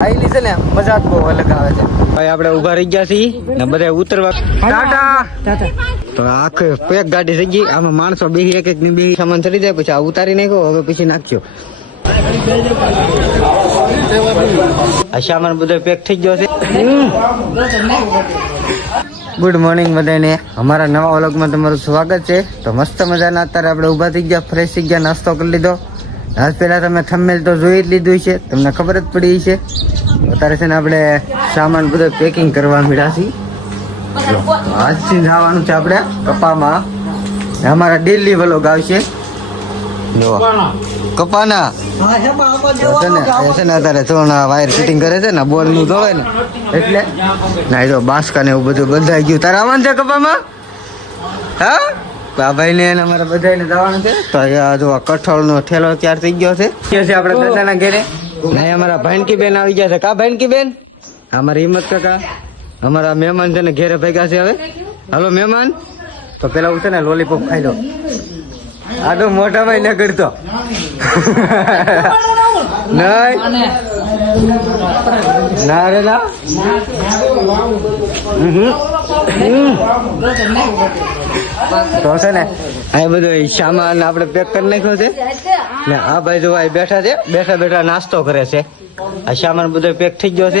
આઈલી છે ને મજા જ બહુ અલગ આવે છે. ભાઈ આપણે ઊભા રહી ગયા છીએ ને બધા ઉતરવા ટાટા! તો આખે પેક ગાડી થઈ ગઈ. આમાં માણસો બે એક એક ની બે સામાન ચડી જાય પછી આ ઉતારી નાખ્યો હવે પછી નાખ્યો. આ સામાન બધો પેક થઈ ગયો છે. ગુડ મોર્નિંગ બધાને. અમારા નવા વ્લોગમાં તમારું સ્વાગત છે. તો મસ્ત મજાના અત્યારે આપણે ઊભા થઈ ગયા ફ્રેશ થઈ ગયા નાસ્તો કરી લીધો. આજ પહેલાં તમે થંબનેલ તો જોઈ જ લીધું છે તમને ખબર જ પડી છે અત્યારે છે ને આપણે સામાન બધો પેકિંગ કરવા મળ્યા છીએ. આજથી જવાનું છે આપણે કપામાં. અમારા ડેલી વલોગ આવશે. જો. કપાના. છે ને છે ને અત્યારે થોડા વાયર ફિટિંગ કરે છે ને બોલ ધોવે ને. એટલે? ના તો બાંસકા ને એવું બધું બંધાઈ ગયું. તારે આવવાનું છે કપામાં? હા? આ ભાઈને ને અમારે બધાને જવાનું છે. તો અહીંયા જો કઠોળનો ઠેલો તૈયાર થઈ ગયો છે. કે છે આપણે દાદાના ઘરે. ના અમારા ભાઈનકી બેન આવી ગયા છે. કા ભાઈનકી બેન અમારા હિંમત કાકા. અમારા મહેમાન છે ને ઘેરે ભેગા છે હવે. હાલો, મહેમાન. તો પેલા હું છે ને લોલીપોપ ખાઈ લો આ તો ભાઈ ને કરતો. ના ના. તો છે ને, આ સામાન આપણે પેક કરી નાખ્યો છે. ને આ ભાઈ જો ભાઈ બેઠા છે, બેઠા બેઠા નાસ્તો કરે છે. આ સામાન બધો પેક થઈ ગયો છે.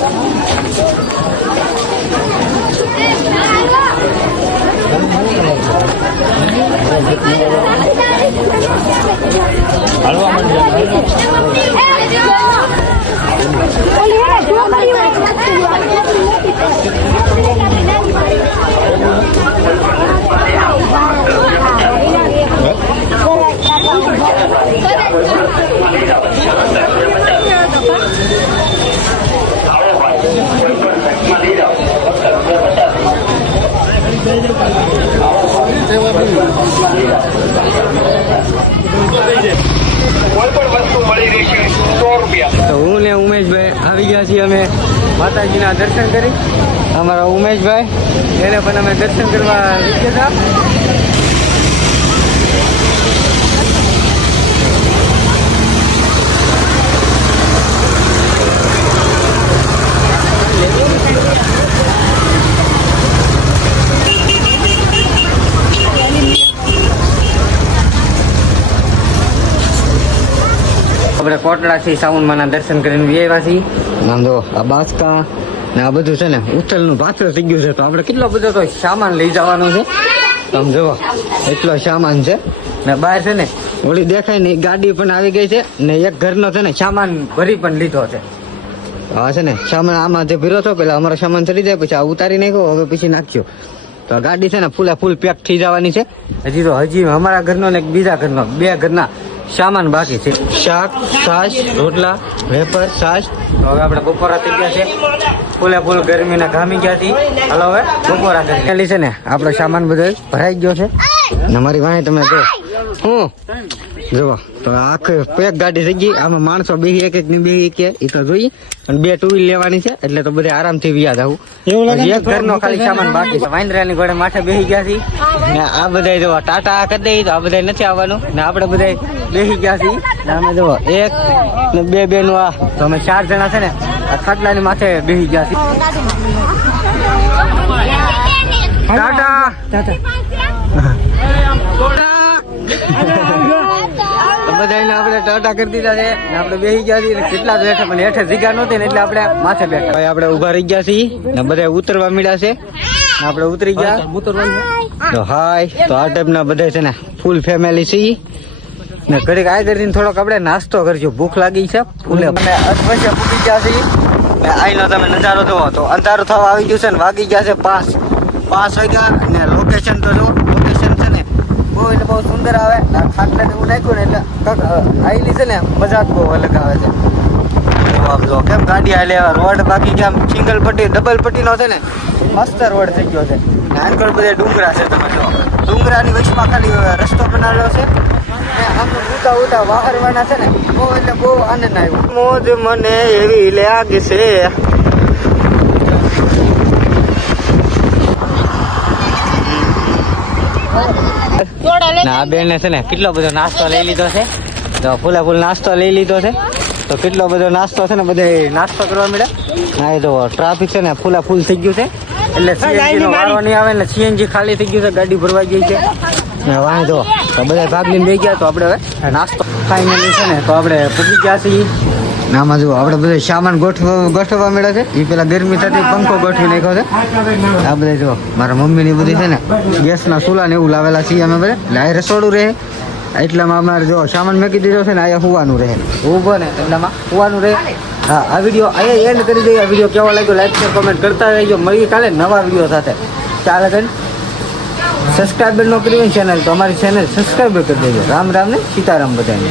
Hallo, mein Hallo. તો હું ને ઉમેશભાઈ આવી ગયા છીએ અમે માતાજીના દર્શન કરી. અમારા ઉમેશભાઈ, એને પણ અમે દર્શન કરવા ગયા હતા. આપણે કોટડાથી સાઉન્ડમાંના દર્શન કરીને આવ્યા છીએ નાંદો આ બાસકા ને આ બધું છે ને ઉથલનું પાત્ર થઈ ગયું છે. તો આપણે કેટલો બધો તો સામાન લઈ જવાનો છે. તમે જુઓ એટલો સામાન છે. ને બહાર છે ને, ઓલી દેખાય ને ગાડી પણ આવી ગઈ છે ને એક ઘરનો છે ને, સામાન ભરી પણ લીધો છે. હા છે ને, સામાન આમાં જે ભીરો છો પેલા અમારો સામાન ચડી જાય, પછી આ ઉતારી નાખ્યો, હવે પછી નાખ્યો. તો ગાડી છે ને ફૂલે ફૂલ પેક થઈ જવાની છે. હજી તો હજી અમારા ઘરનો ને બીજા ઘરનો, બે ઘરના સામાન બાકી છે. શાક છાશ રોટલા વેફર છાશ. હવે આપણે બપોરા થઈ ગયા છે. ફૂલે ફૂલ ગરમીના ઘામી ગયા હતી હાલો હવે બપોરા કરી. છે ને આપણો સામાન બધો ભરાઈ ગયો છે. ને મારી વાંહે તમે જો. હું? જુઓ તો આખે પેક ગાડી થઈ ગઈ આમાં માણસો બેહી એક એક ની બે કે એ તો જોઈ અને બે ટુ વ્હીલ લેવાની છે એટલે તો બધે આરામથી વ્યાજ આવું એક ઘરનો ખાલી સામાન બાકી છે વાંદરાની ઘોડે માથે બેહી ગયા છે ને આ બધા જો ટાટા કરી દઈ તો આ બધા નથી આવવાનું. ને આપણે બધા બેસી ગયા છીએ ને અમે જો એક ને બે બે નું આ તો અમે ચાર જણા છે ને આ ખાટલાની માથે બેસી ગયા છીએ ટાટા! તો બધાને આપણે ટાટા કરી દીધા છે ને આપણે બેસી ગયા છીએ કેટલા બેઠા પણ હેઠે જગ્યા નહોતી ને એટલે આપણે માથે બેઠા. ભાઈ આપણે ઊભા રહી ગયા છીએ ને બધા ઉતરવા મળ્યા છે. આપણે ઉતરી ગયા. તો હાય તો આ ટાઈપના બધા છે ને ફૂલ ફેમિલી છીએ. ને ઘડીક આ કરીને થોડોક આપણે નાસ્તો કરજો ભૂખ લાગી છે. ફૂલે અને અઠવાડિયા પૂકી ગયા છીએ. ને અહીંનો તમે નજારો જોવો તો અંધારું થવા આવી ગયું છે ને વાગી ગયા છે પાંચ પાંચ વાગ્યા ને લોકેશન તો જો. બહુ એટલે બહુ સુંદર આવે. ખાટલે એવું નાખ્યું ને એટલે આવેલી છે ને મજા જ બહુ અલગ આવે છે. આમ જો કેમ ગાડી હાલે રોડ બાકી કેમ સિંગલ પટ્ટી ડબલ પટ્ટીનો છે ને? મસ્ત રોડ થઈ ગયો છે. ને બધા ડુંગરા છે તમે જો. ડુંગરાની વચમાં ખાલી રસ્તો બનાવેલો છે. આમ ઉતા ઉતા વાહરવાના છે ને બહુ એટલે બહુ આનંદ આવ્યો. મોજ મને એવી લાગે છે ને બેન છે ને કેટલો બધો નાસ્તો લઈ લીધો છે? તો ફૂલે ફૂલ નાસ્તો લઈ લીધો છે. તો કેટલો બધો નાસ્તો છે ને બધે નાસ્તો કરવા મળે ના એ તો ટ્રાફિક છે ને ફૂલા ફૂલ થઈ ગયું છે. એટલે સીએનજી વારો નહીં આવે ને સીએનજી ખાલી થઈ ગયું છે ગાડી ભરવા ગઈ છે. જો તો બધા ભાગ લઈને બે ગયા તો આપણે હવે નાસ્તો ફાઇનલી છે ને તો આપણે પૂછી ગયા છીએ. આમાં જુઓ, આપણે બધો સામાન ગોઠવ, ગોઠવવા મળ્યો છે. એ પેલા ગરમી થતી પંખો ગોઠવી નાખ્યો છે. આ બધા જો મારા મમ્મીની બધી છે ને, ગેસના ચૂલા ને એવું લાવેલા છીએ અમે બધા. એટલે રસોડું રહે. એટલામાં અમારે જો સામાન મેકી દીધો છે ને અહીંયા હોવાનું રહે. ઊભો ને, એટલામાં હોવાનું રહે. હા, આ વીડિયો અહીંયા એન્ડ કરી દઈએ. આ વીડિયો કેવો લાગ્યો લાઈક શેર કોમેન્ટ કરતા રહેજો. મળીએ કાલે નવા વીડિયો સાથે. ચાલે કરીને સબસ્ક્રાઈબર ન કરી ચેનલ તો અમારી ચેનલ સબસ્ક્રાઈબર કરી દેજો. રામ રામ ને સીતારામ બધાને.